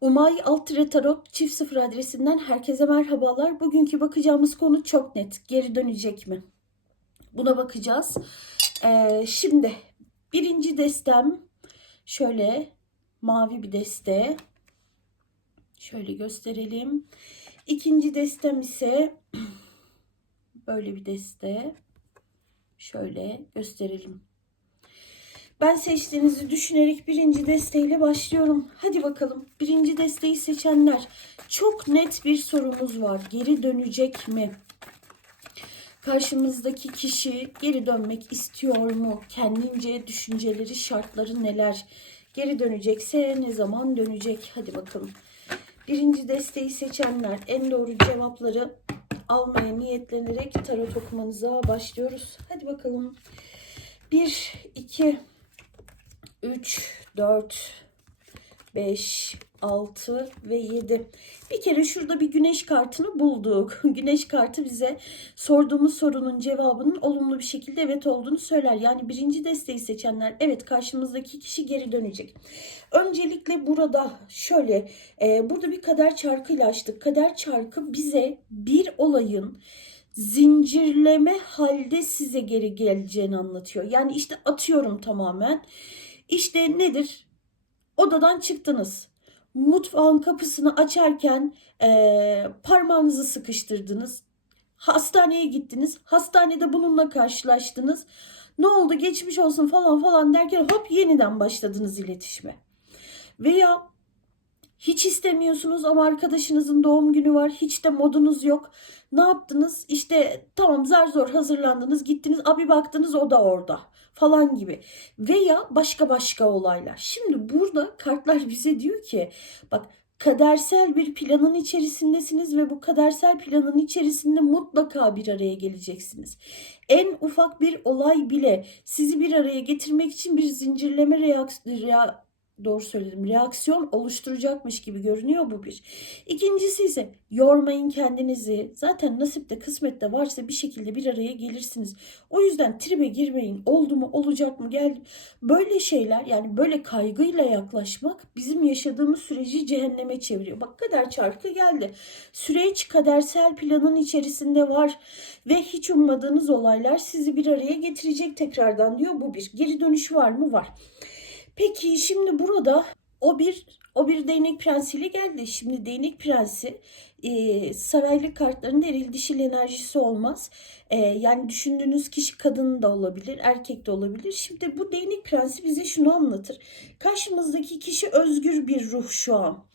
Umay Altıre Tarot çift sıfır adresinden herkese merhabalar. Bugünkü bakacağımız konu çok net. Geri dönecek mi? Buna bakacağız. Ee, şimdi birinci destem şöyle mavi bir deste. Şöyle gösterelim. İkinci destem ise böyle bir deste. Şöyle gösterelim. Ben seçtiğinizi düşünerek birinci desteğiyle başlıyorum. Hadi bakalım. Birinci desteği seçenler. Çok net bir sorumuz var. Geri dönecek mi? Karşımızdaki kişi geri dönmek istiyor mu? Kendince düşünceleri, şartları neler? Geri dönecekse ne zaman dönecek? Hadi bakalım. Birinci desteği seçenler en doğru cevapları almaya niyetlenerek tarot okumanıza başlıyoruz. Hadi bakalım. 1, 2, 3, 4, 5, 6 ve 7. Bir kere şurada bir güneş kartını bulduk. Güneş kartı bize sorduğumuz sorunun cevabının olumlu bir şekilde evet olduğunu söyler. Yani birinci desteği seçenler evet karşımızdaki kişi geri dönecek. Öncelikle burada şöyle e, burada bir kader çarkıyla açtık. Kader çarkı bize bir olayın zincirleme halde size geri geleceğini anlatıyor. Yani işte atıyorum tamamen. İşte nedir? Odadan çıktınız. Mutfağın kapısını açarken eee, parmağınızı sıkıştırdınız. Hastaneye gittiniz. Hastanede bununla karşılaştınız. Ne oldu geçmiş olsun falan falan derken hop yeniden başladınız iletişime. Veya hiç istemiyorsunuz ama arkadaşınızın doğum günü var. Hiç de modunuz yok. Ne yaptınız? İşte tamam zar zor hazırlandınız. Gittiniz. Abi baktınız o da orada falan gibi. Veya başka başka olaylar. Şimdi burada kartlar bize diyor ki bak kadersel bir planın içerisindesiniz ve bu kadersel planın içerisinde mutlaka bir araya geleceksiniz. En ufak bir olay bile sizi bir araya getirmek için bir zincirleme reaksiyon doğru söyledim. Reaksiyon oluşturacakmış gibi görünüyor bu bir. İkincisi ise yormayın kendinizi. Zaten nasipte kısmette varsa bir şekilde bir araya gelirsiniz. O yüzden tribe girmeyin. Oldu mu olacak mı gel. Böyle şeyler yani böyle kaygıyla yaklaşmak bizim yaşadığımız süreci cehenneme çeviriyor. Bak kader çarkı geldi. Süreç kadersel planın içerisinde var ve hiç ummadığınız olaylar sizi bir araya getirecek tekrardan diyor bu bir. Geri dönüş var mı? Var. Peki şimdi burada o bir o bir değnek prensiyle geldi. Şimdi değnek prensi e, saraylı kartların eril dişil enerjisi olmaz. E, yani düşündüğünüz kişi kadın da olabilir, erkek de olabilir. Şimdi bu değnek prensi bize şunu anlatır. Karşımızdaki kişi özgür bir ruh şu an.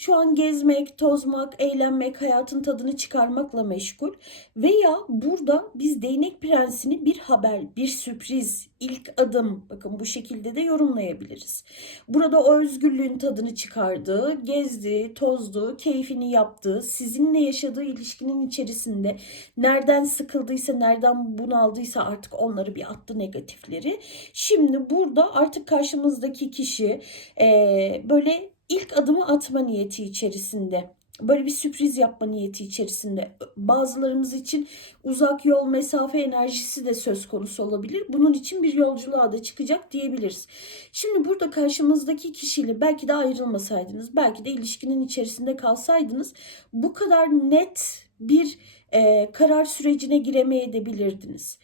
Şu an gezmek, tozmak, eğlenmek, hayatın tadını çıkarmakla meşgul. Veya burada biz değnek prensini bir haber, bir sürpriz, ilk adım bakın bu şekilde de yorumlayabiliriz. Burada o özgürlüğün tadını çıkardı, gezdi, tozdu, keyfini yaptı. Sizinle yaşadığı ilişkinin içerisinde nereden sıkıldıysa, nereden bunaldıysa artık onları bir attı negatifleri. Şimdi burada artık karşımızdaki kişi eee, böyle ilk adımı atma niyeti içerisinde. Böyle bir sürpriz yapma niyeti içerisinde. Bazılarımız için uzak yol, mesafe enerjisi de söz konusu olabilir. Bunun için bir yolculuğa da çıkacak diyebiliriz. Şimdi burada karşımızdaki kişiyle belki de ayrılmasaydınız, belki de ilişkinin içerisinde kalsaydınız bu kadar net bir e, karar sürecine giremeyebilirdiniz.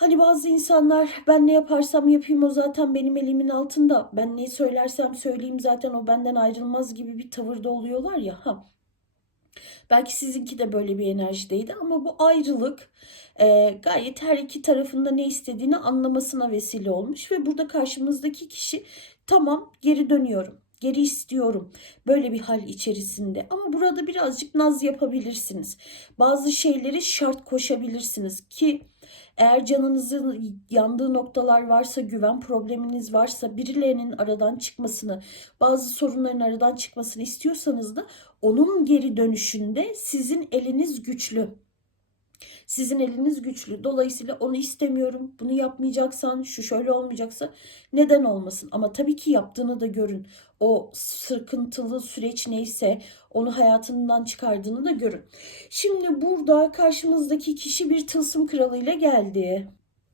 Hani bazı insanlar ben ne yaparsam yapayım o zaten benim elimin altında. Ben ne söylersem söyleyeyim zaten o benden ayrılmaz gibi bir tavırda oluyorlar ya. Ha. Belki sizinki de böyle bir enerjideydi ama bu ayrılık e, gayet her iki tarafında ne istediğini anlamasına vesile olmuş ve burada karşımızdaki kişi tamam geri dönüyorum. Geri istiyorum. Böyle bir hal içerisinde. Ama burada birazcık naz yapabilirsiniz. Bazı şeyleri şart koşabilirsiniz ki eğer canınızın yandığı noktalar varsa, güven probleminiz varsa, birilerinin aradan çıkmasını, bazı sorunların aradan çıkmasını istiyorsanız da onun geri dönüşünde sizin eliniz güçlü. Sizin eliniz güçlü. Dolayısıyla onu istemiyorum. Bunu yapmayacaksan, şu şöyle olmayacaksa neden olmasın? Ama tabii ki yaptığını da görün. O sıkıntılı süreç neyse onu hayatından çıkardığını da görün. Şimdi burada karşımızdaki kişi bir tılsım kralıyla geldi.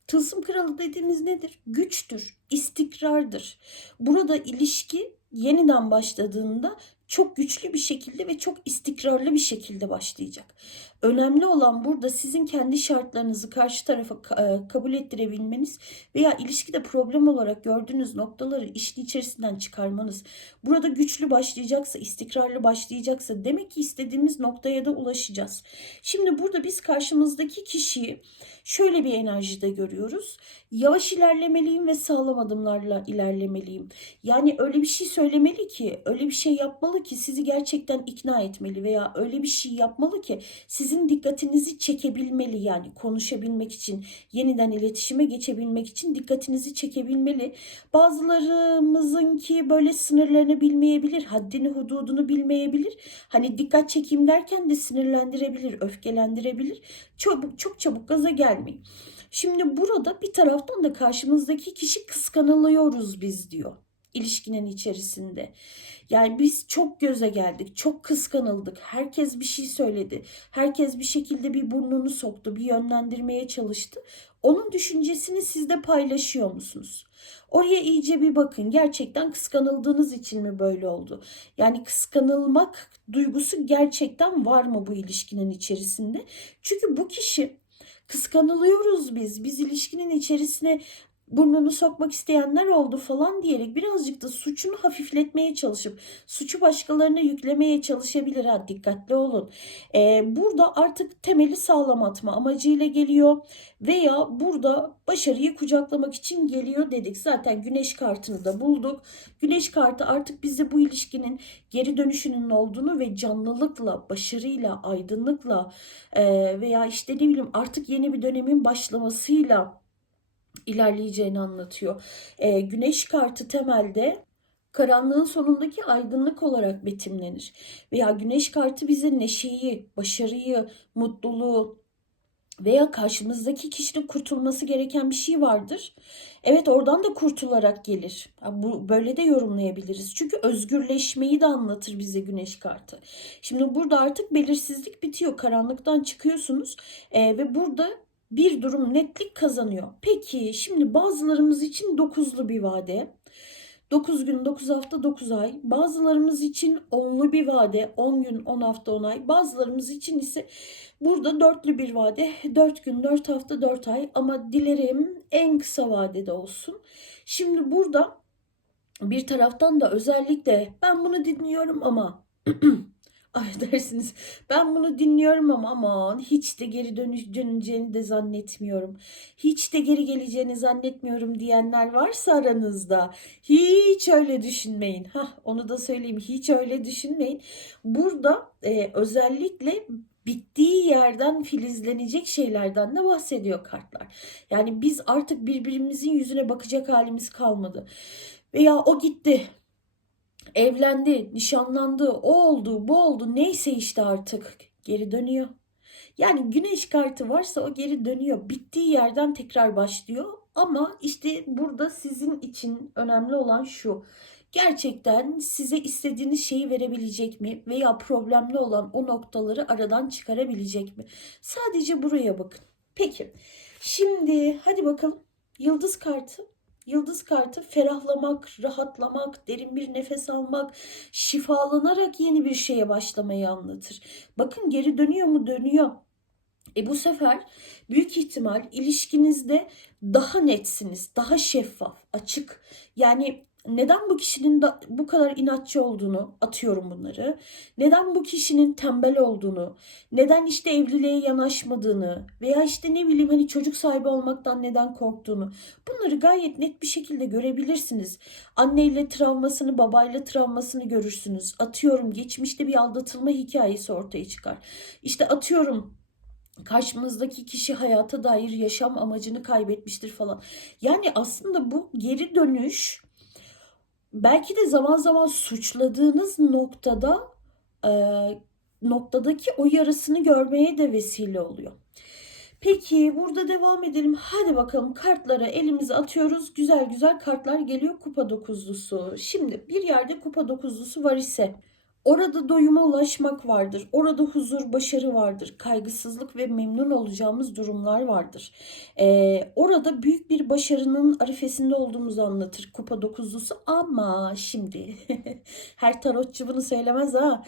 Tılsım kralı dediğimiz nedir? Güçtür, istikrardır. Burada ilişki yeniden başladığında çok güçlü bir şekilde ve çok istikrarlı bir şekilde başlayacak. Önemli olan burada sizin kendi şartlarınızı karşı tarafa e, kabul ettirebilmeniz veya ilişkide problem olarak gördüğünüz noktaları işin içerisinden çıkarmanız. Burada güçlü başlayacaksa, istikrarlı başlayacaksa demek ki istediğimiz noktaya da ulaşacağız. Şimdi burada biz karşımızdaki kişiyi şöyle bir enerjide görüyoruz. Yavaş ilerlemeliyim ve sağlam adımlarla ilerlemeliyim. Yani öyle bir şey söylemeli ki, öyle bir şey yapmalı ki sizi gerçekten ikna etmeli veya öyle bir şey yapmalı ki sizin dikkatinizi çekebilmeli yani konuşabilmek için, yeniden iletişime geçebilmek için dikkatinizi çekebilmeli. Bazılarımızınki böyle sınırlarını bilmeyebilir, haddini hududunu bilmeyebilir. Hani dikkat çekeyim derken de sinirlendirebilir, öfkelendirebilir. Çok, çok çabuk gaza gelmeyin. Şimdi burada bir taraftan da karşımızdaki kişi kıskanılıyoruz biz diyor ilişkinin içerisinde. Yani biz çok göze geldik, çok kıskanıldık. Herkes bir şey söyledi. Herkes bir şekilde bir burnunu soktu, bir yönlendirmeye çalıştı. Onun düşüncesini siz de paylaşıyor musunuz? Oraya iyice bir bakın. Gerçekten kıskanıldığınız için mi böyle oldu? Yani kıskanılmak duygusu gerçekten var mı bu ilişkinin içerisinde? Çünkü bu kişi kıskanılıyoruz biz. Biz ilişkinin içerisine burnunu sokmak isteyenler oldu falan diyerek birazcık da suçunu hafifletmeye çalışıp suçu başkalarına yüklemeye çalışabilir. Ha, dikkatli olun. Ee, burada artık temeli sağlam atma amacıyla geliyor veya burada başarıyı kucaklamak için geliyor dedik. Zaten güneş kartını da bulduk. Güneş kartı artık bize bu ilişkinin geri dönüşünün olduğunu ve canlılıkla, başarıyla, aydınlıkla e, veya işte ne bileyim artık yeni bir dönemin başlamasıyla ilerleyeceğini anlatıyor. E, güneş kartı temelde karanlığın sonundaki aydınlık olarak betimlenir. Veya güneş kartı bize neşeyi, başarıyı, mutluluğu veya karşımızdaki kişinin kurtulması gereken bir şey vardır. Evet oradan da kurtularak gelir. Bu böyle de yorumlayabiliriz. Çünkü özgürleşmeyi de anlatır bize güneş kartı. Şimdi burada artık belirsizlik bitiyor. Karanlıktan çıkıyorsunuz e, ve burada bir durum netlik kazanıyor. Peki şimdi bazılarımız için 9'lu bir vade. 9 gün, 9 hafta, 9 ay. Bazılarımız için 10'lu bir vade. 10 gün, 10 hafta, 10 ay. Bazılarımız için ise burada dörtlü bir vade. 4 gün, 4 hafta, 4 ay. Ama dilerim en kısa vadede olsun. Şimdi burada bir taraftan da özellikle ben bunu dinliyorum ama affedersiniz. Ben bunu dinliyorum ama aman hiç de geri dönüş döneceğini de zannetmiyorum. Hiç de geri geleceğini zannetmiyorum diyenler varsa aranızda hiç öyle düşünmeyin. Hah, onu da söyleyeyim hiç öyle düşünmeyin. Burada e, özellikle bittiği yerden filizlenecek şeylerden de bahsediyor kartlar. Yani biz artık birbirimizin yüzüne bakacak halimiz kalmadı. Veya o gitti evlendi, nişanlandı, o oldu, bu oldu neyse işte artık geri dönüyor. Yani güneş kartı varsa o geri dönüyor. Bittiği yerden tekrar başlıyor. Ama işte burada sizin için önemli olan şu. Gerçekten size istediğiniz şeyi verebilecek mi? Veya problemli olan o noktaları aradan çıkarabilecek mi? Sadece buraya bakın. Peki. Şimdi hadi bakalım. Yıldız kartı Yıldız kartı ferahlamak, rahatlamak, derin bir nefes almak, şifalanarak yeni bir şeye başlamayı anlatır. Bakın geri dönüyor mu? Dönüyor. E bu sefer büyük ihtimal ilişkinizde daha netsiniz, daha şeffaf, açık. Yani neden bu kişinin da bu kadar inatçı olduğunu atıyorum bunları. Neden bu kişinin tembel olduğunu, neden işte evliliğe yanaşmadığını veya işte ne bileyim hani çocuk sahibi olmaktan neden korktuğunu bunları gayet net bir şekilde görebilirsiniz. Anneyle travmasını, babayla travmasını görürsünüz. Atıyorum geçmişte bir aldatılma hikayesi ortaya çıkar. İşte atıyorum karşımızdaki kişi hayata dair yaşam amacını kaybetmiştir falan. Yani aslında bu geri dönüş belki de zaman zaman suçladığınız noktada e, noktadaki o yarısını görmeye de vesile oluyor. Peki burada devam edelim. Hadi bakalım kartlara elimizi atıyoruz. Güzel güzel kartlar geliyor kupa dokuzlusu. Şimdi bir yerde kupa dokuzlusu var ise Orada doyuma ulaşmak vardır. Orada huzur, başarı vardır. Kaygısızlık ve memnun olacağımız durumlar vardır. Ee, orada büyük bir başarının arifesinde olduğumuzu anlatır kupa dokuzlusu. Ama şimdi her tarotçu bunu söylemez ha.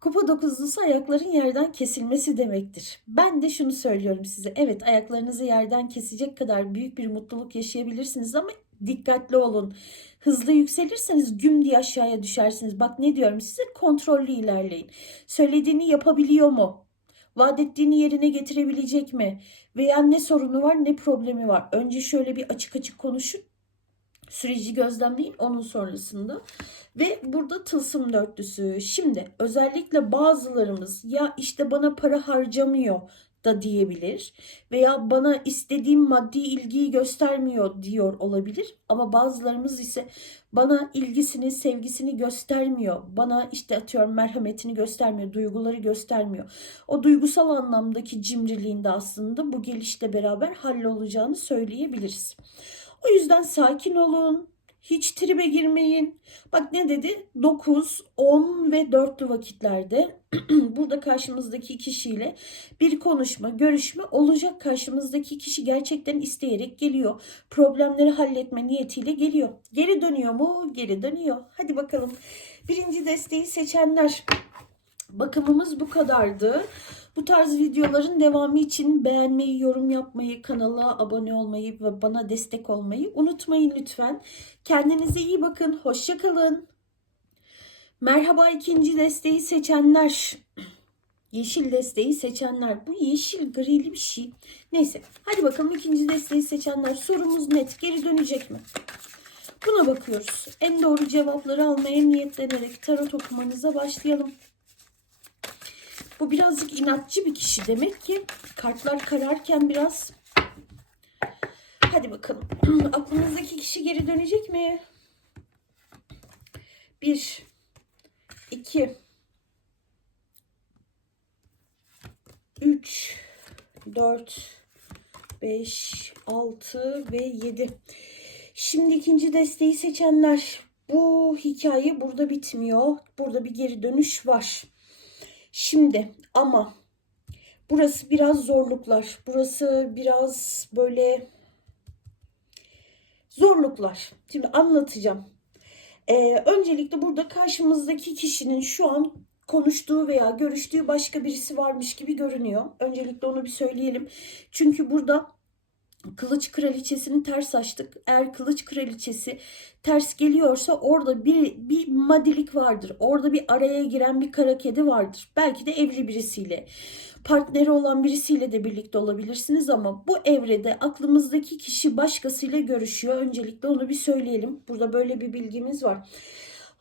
Kupa dokuzlusu ayakların yerden kesilmesi demektir. Ben de şunu söylüyorum size. Evet ayaklarınızı yerden kesecek kadar büyük bir mutluluk yaşayabilirsiniz ama dikkatli olun. Hızlı yükselirseniz güm diye aşağıya düşersiniz. Bak ne diyorum size kontrollü ilerleyin. Söylediğini yapabiliyor mu? Vaat ettiğini yerine getirebilecek mi? Veya ne sorunu var ne problemi var? Önce şöyle bir açık açık konuşun. Süreci gözlemleyin onun sonrasında. Ve burada tılsım dörtlüsü. Şimdi özellikle bazılarımız ya işte bana para harcamıyor da diyebilir veya bana istediğim maddi ilgiyi göstermiyor diyor olabilir ama bazılarımız ise bana ilgisini, sevgisini göstermiyor. Bana işte atıyorum merhametini göstermiyor, duyguları göstermiyor. O duygusal anlamdaki cimriliğinde aslında bu gelişle beraber hallolacağını söyleyebiliriz. O yüzden sakin olun. Hiç tribe girmeyin. Bak ne dedi? 9, 10 ve 4'lü vakitlerde burada karşımızdaki kişiyle bir konuşma, görüşme olacak. Karşımızdaki kişi gerçekten isteyerek geliyor. Problemleri halletme niyetiyle geliyor. Geri dönüyor mu? Geri dönüyor. Hadi bakalım. Birinci desteği seçenler. Bakımımız bu kadardı. Bu tarz videoların devamı için beğenmeyi, yorum yapmayı, kanala abone olmayı ve bana destek olmayı unutmayın lütfen. Kendinize iyi bakın. Hoşçakalın. Merhaba ikinci desteği seçenler. Yeşil desteği seçenler. Bu yeşil grili bir şey. Neyse. Hadi bakalım ikinci desteği seçenler. Sorumuz net. Geri dönecek mi? Buna bakıyoruz. En doğru cevapları almaya niyetlenerek tarot okumanıza başlayalım. Bu birazcık inatçı bir kişi demek ki. Kartlar kararken biraz Hadi bakalım. Aklınızdaki kişi geri dönecek mi? Bir, iki, üç, dört, beş, altı ve yedi. Şimdi ikinci desteği seçenler. Bu hikaye burada bitmiyor. Burada bir geri dönüş var. Şimdi ama burası biraz zorluklar. Burası biraz böyle zorluklar. Şimdi anlatacağım. Ee, öncelikle burada karşımızdaki kişinin şu an konuştuğu veya görüştüğü başka birisi varmış gibi görünüyor. Öncelikle onu bir söyleyelim. Çünkü burada Kılıç kraliçesini ters açtık. Eğer kılıç kraliçesi ters geliyorsa orada bir, bir madilik vardır. Orada bir araya giren bir kara kedi vardır. Belki de evli birisiyle, partneri olan birisiyle de birlikte olabilirsiniz ama bu evrede aklımızdaki kişi başkasıyla görüşüyor. Öncelikle onu bir söyleyelim. Burada böyle bir bilgimiz var.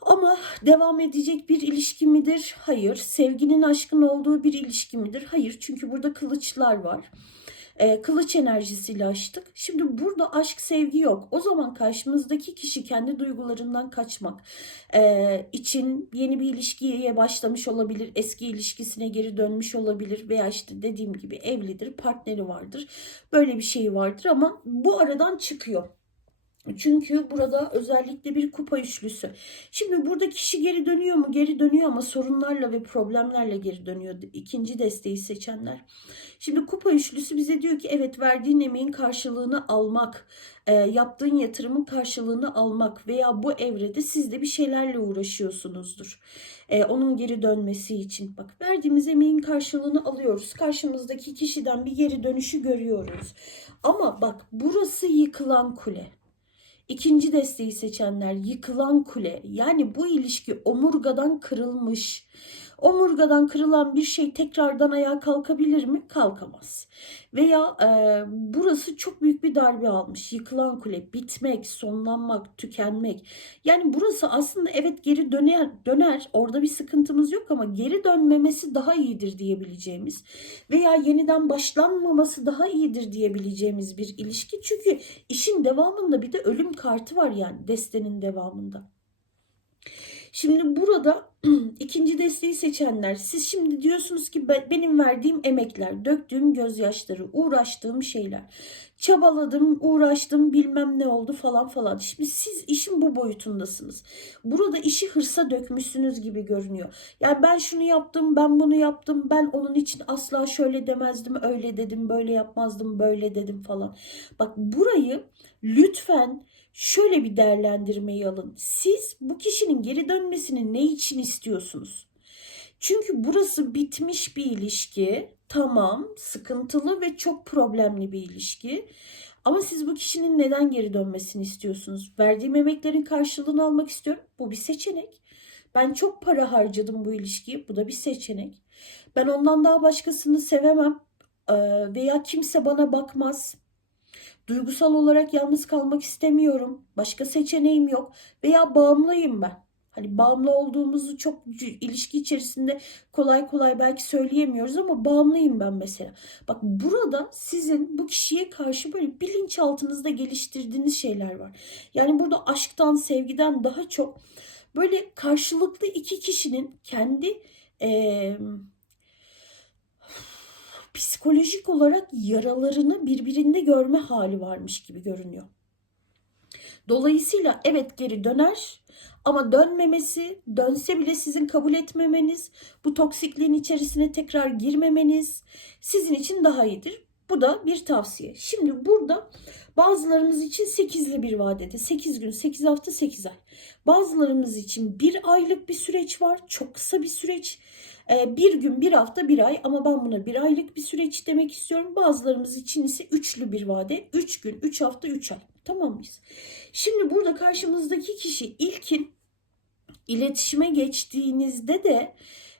Ama devam edecek bir ilişki midir? Hayır. Sevginin aşkın olduğu bir ilişki midir? Hayır. Çünkü burada kılıçlar var e, kılıç enerjisiyle açtık. Şimdi burada aşk sevgi yok. O zaman karşımızdaki kişi kendi duygularından kaçmak e, için yeni bir ilişkiye başlamış olabilir. Eski ilişkisine geri dönmüş olabilir veya işte dediğim gibi evlidir, partneri vardır. Böyle bir şey vardır ama bu aradan çıkıyor. Çünkü burada özellikle bir kupa üçlüsü. Şimdi burada kişi geri dönüyor mu? Geri dönüyor ama sorunlarla ve problemlerle geri dönüyor. İkinci desteği seçenler. Şimdi kupa üçlüsü bize diyor ki evet verdiğin emeğin karşılığını almak, e, yaptığın yatırımın karşılığını almak veya bu evrede siz de bir şeylerle uğraşıyorsunuzdur. E, onun geri dönmesi için. Bak verdiğimiz emeğin karşılığını alıyoruz. Karşımızdaki kişiden bir geri dönüşü görüyoruz. Ama bak burası yıkılan kule. İkinci desteği seçenler yıkılan kule. Yani bu ilişki omurgadan kırılmış. Omurgadan kırılan bir şey tekrardan ayağa kalkabilir mi? Kalkamaz. Veya e, burası çok büyük bir darbe almış. Yıkılan kule, bitmek, sonlanmak, tükenmek. Yani burası aslında evet geri döner, döner. Orada bir sıkıntımız yok ama geri dönmemesi daha iyidir diyebileceğimiz veya yeniden başlanmaması daha iyidir diyebileceğimiz bir ilişki. Çünkü işin devamında bir de ölüm kartı var yani destenin devamında. Şimdi burada ikinci desteği seçenler siz şimdi diyorsunuz ki "Ben- benim verdiğim emekler, döktüğüm gözyaşları, uğraştığım şeyler, çabaladım, uğraştım, bilmem ne oldu falan falan. Şimdi siz işin bu boyutundasınız. Burada işi hırsa dökmüşsünüz gibi görünüyor. Yani ben şunu yaptım, ben bunu yaptım, ben onun için asla şöyle demezdim, öyle dedim, böyle yapmazdım, böyle dedim falan. Bak burayı lütfen şöyle bir değerlendirmeyi alın. Siz bu kişinin geri dönmesini ne için istiyorsunuz? Çünkü burası bitmiş bir ilişki. Tamam, sıkıntılı ve çok problemli bir ilişki. Ama siz bu kişinin neden geri dönmesini istiyorsunuz? Verdiğim emeklerin karşılığını almak istiyorum. Bu bir seçenek. Ben çok para harcadım bu ilişkiye. Bu da bir seçenek. Ben ondan daha başkasını sevemem. Veya kimse bana bakmaz. Duygusal olarak yalnız kalmak istemiyorum. Başka seçeneğim yok. Veya bağımlıyım ben. Hani bağımlı olduğumuzu çok ilişki içerisinde kolay kolay belki söyleyemiyoruz ama bağımlıyım ben mesela. Bak burada sizin bu kişiye karşı böyle bilinçaltınızda geliştirdiğiniz şeyler var. Yani burada aşktan, sevgiden daha çok böyle karşılıklı iki kişinin kendi eee, psikolojik olarak yaralarını birbirinde görme hali varmış gibi görünüyor. Dolayısıyla evet geri döner ama dönmemesi, dönse bile sizin kabul etmemeniz, bu toksikliğin içerisine tekrar girmemeniz sizin için daha iyidir. Bu da bir tavsiye. Şimdi burada bazılarımız için 8'li bir vadede, 8 gün, 8 hafta, 8 ay. Bazılarımız için bir aylık bir süreç var, çok kısa bir süreç. Ee, bir gün, bir hafta, bir ay ama ben buna bir aylık bir süreç demek istiyorum. Bazılarımız için ise üçlü bir vade, 3 gün, 3 hafta, 3 ay. Tamam mıyız? Şimdi burada karşımızdaki kişi ilkin iletişime geçtiğinizde de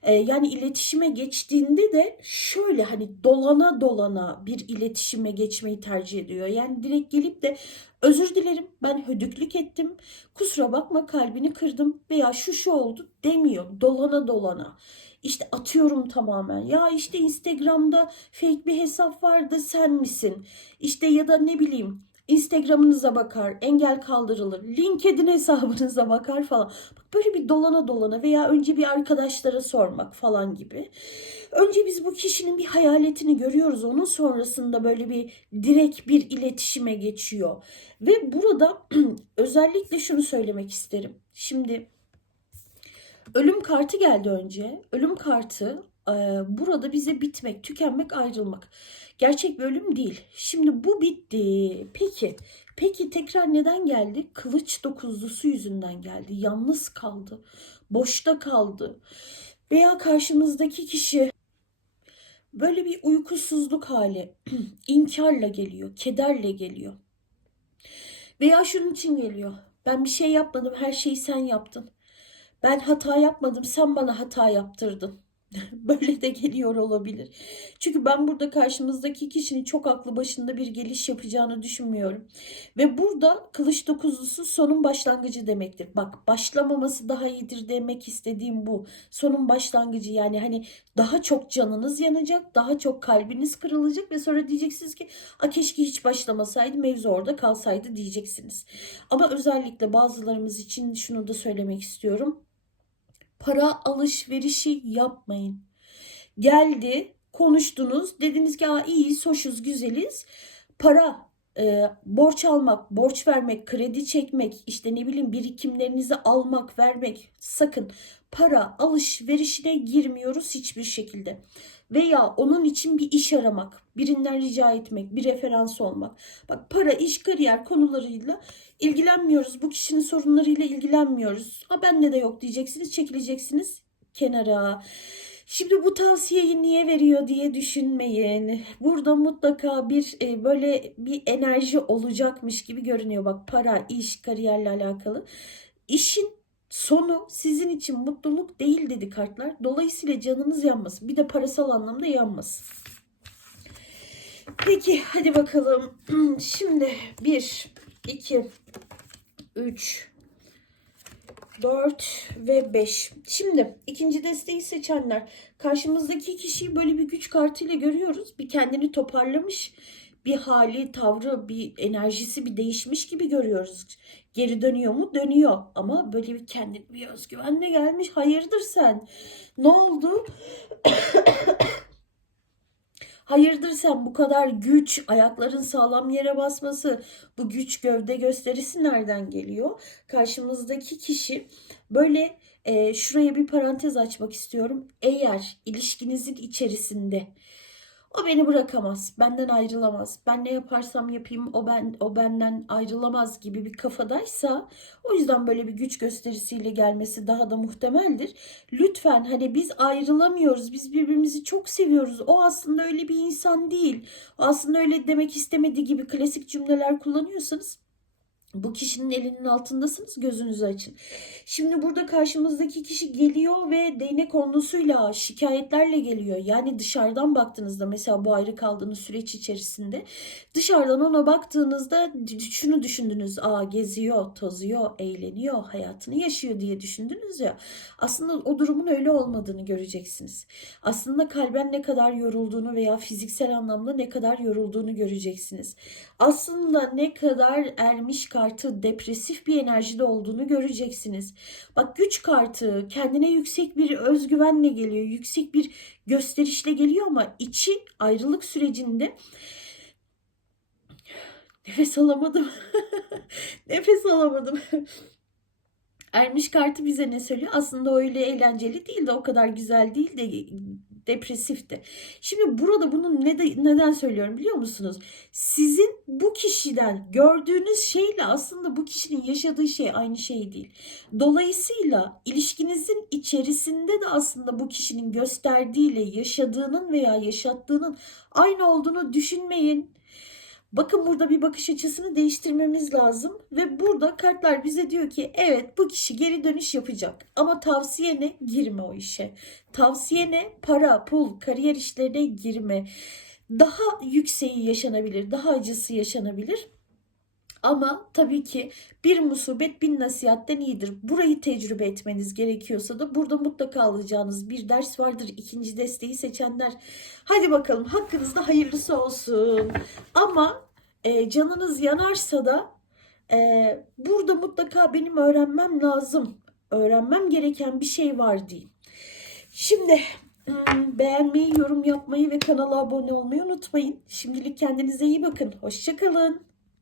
e, yani iletişime geçtiğinde de şöyle hani dolana dolana bir iletişime geçmeyi tercih ediyor. Yani direkt gelip de özür dilerim ben hödüklük ettim kusura bakma kalbini kırdım veya şu şu oldu demiyor dolana dolana. İşte atıyorum tamamen. Ya işte Instagram'da fake bir hesap vardı sen misin? İşte ya da ne bileyim Instagram'ınıza bakar, engel kaldırılır, LinkedIn hesabınıza bakar falan. Bak böyle bir dolana dolana veya önce bir arkadaşlara sormak falan gibi. Önce biz bu kişinin bir hayaletini görüyoruz. Onun sonrasında böyle bir direkt bir iletişime geçiyor. Ve burada özellikle şunu söylemek isterim. Şimdi ölüm kartı geldi önce. Ölüm kartı e, burada bize bitmek, tükenmek, ayrılmak. Gerçek bir ölüm değil. Şimdi bu bitti. Peki, peki tekrar neden geldi? Kılıç dokuzlusu yüzünden geldi. Yalnız kaldı. Boşta kaldı. Veya karşımızdaki kişi böyle bir uykusuzluk hali, inkarla geliyor, kederle geliyor. Veya şunun için geliyor. Ben bir şey yapmadım, her şeyi sen yaptın. Ben hata yapmadım, sen bana hata yaptırdın. Böyle de geliyor olabilir. Çünkü ben burada karşımızdaki kişinin çok aklı başında bir geliş yapacağını düşünmüyorum. Ve burada kılıç dokuzlusu sonun başlangıcı demektir. Bak başlamaması daha iyidir demek istediğim bu. Sonun başlangıcı yani hani daha çok canınız yanacak, daha çok kalbiniz kırılacak ve sonra diyeceksiniz ki A, keşke hiç başlamasaydı mevzu orada kalsaydı diyeceksiniz. Ama özellikle bazılarımız için şunu da söylemek istiyorum para alışverişi yapmayın. Geldi, konuştunuz, dediniz ki Aa, iyiyiz, hoşuz, güzeliz. Para, e, borç almak, borç vermek, kredi çekmek, işte ne bileyim birikimlerinizi almak, vermek sakın. Para alışverişine girmiyoruz hiçbir şekilde. Veya onun için bir iş aramak, birinden rica etmek, bir referans olmak. Bak para, iş, kariyer konularıyla ilgilenmiyoruz. Bu kişinin sorunlarıyla ilgilenmiyoruz. Ha bende de yok diyeceksiniz, çekileceksiniz kenara. Şimdi bu tavsiyeyi niye veriyor diye düşünmeyin. Burada mutlaka bir e, böyle bir enerji olacakmış gibi görünüyor. Bak para, iş, kariyerle alakalı. İşin sonu sizin için mutluluk değil dedi kartlar. Dolayısıyla canınız yanmasın. Bir de parasal anlamda yanmasın. Peki hadi bakalım. Şimdi 1, 2, 3, 4 ve 5. Şimdi ikinci desteği seçenler karşımızdaki kişiyi böyle bir güç kartıyla görüyoruz. Bir kendini toparlamış bir hali, tavrı, bir enerjisi bir değişmiş gibi görüyoruz. Geri dönüyor mu? Dönüyor. Ama böyle bir kendine bir özgüvenle gelmiş. Hayırdır sen? Ne oldu? Hayırdır sen bu kadar güç, ayakların sağlam yere basması, bu güç gövde gösterisi nereden geliyor? Karşımızdaki kişi böyle e, şuraya bir parantez açmak istiyorum. Eğer ilişkinizin içerisinde o beni bırakamaz, benden ayrılamaz. Ben ne yaparsam yapayım o ben o benden ayrılamaz gibi bir kafadaysa o yüzden böyle bir güç gösterisiyle gelmesi daha da muhtemeldir. Lütfen hani biz ayrılamıyoruz. Biz birbirimizi çok seviyoruz. O aslında öyle bir insan değil. O aslında öyle demek istemediği gibi klasik cümleler kullanıyorsanız bu kişinin elinin altındasınız gözünüzü açın. Şimdi burada karşımızdaki kişi geliyor ve değnek konusuyla şikayetlerle geliyor. Yani dışarıdan baktığınızda mesela bu ayrı kaldığınız süreç içerisinde dışarıdan ona baktığınızda şunu düşündünüz. Aa geziyor, tozuyor, eğleniyor, hayatını yaşıyor diye düşündünüz ya. Aslında o durumun öyle olmadığını göreceksiniz. Aslında kalben ne kadar yorulduğunu veya fiziksel anlamda ne kadar yorulduğunu göreceksiniz. Aslında ne kadar ermiş kartı depresif bir enerjide olduğunu göreceksiniz. Bak güç kartı kendine yüksek bir özgüvenle geliyor. Yüksek bir gösterişle geliyor ama içi ayrılık sürecinde nefes alamadım. nefes alamadım. Ermiş kartı bize ne söylüyor? Aslında öyle eğlenceli değil de o kadar güzel değil de depresifti. Şimdi burada bunu ne de, neden söylüyorum biliyor musunuz? Sizin bu kişiden gördüğünüz şeyle aslında bu kişinin yaşadığı şey aynı şey değil. Dolayısıyla ilişkinizin içerisinde de aslında bu kişinin gösterdiğiyle yaşadığının veya yaşattığının aynı olduğunu düşünmeyin. Bakın burada bir bakış açısını değiştirmemiz lazım ve burada kartlar bize diyor ki evet bu kişi geri dönüş yapacak ama tavsiye ne? Girme o işe. Tavsiye ne? Para, pul, kariyer işlerine girme. Daha yükseği yaşanabilir, daha acısı yaşanabilir. Ama tabii ki bir musibet bin nasihatten iyidir. Burayı tecrübe etmeniz gerekiyorsa da burada mutlaka alacağınız bir ders vardır. İkinci desteği seçenler. Hadi bakalım hakkınızda hayırlısı olsun. Ama e, canınız yanarsa da e, burada mutlaka benim öğrenmem lazım. Öğrenmem gereken bir şey var diyeyim. Şimdi hmm, beğenmeyi, yorum yapmayı ve kanala abone olmayı unutmayın. Şimdilik kendinize iyi bakın. Hoşçakalın.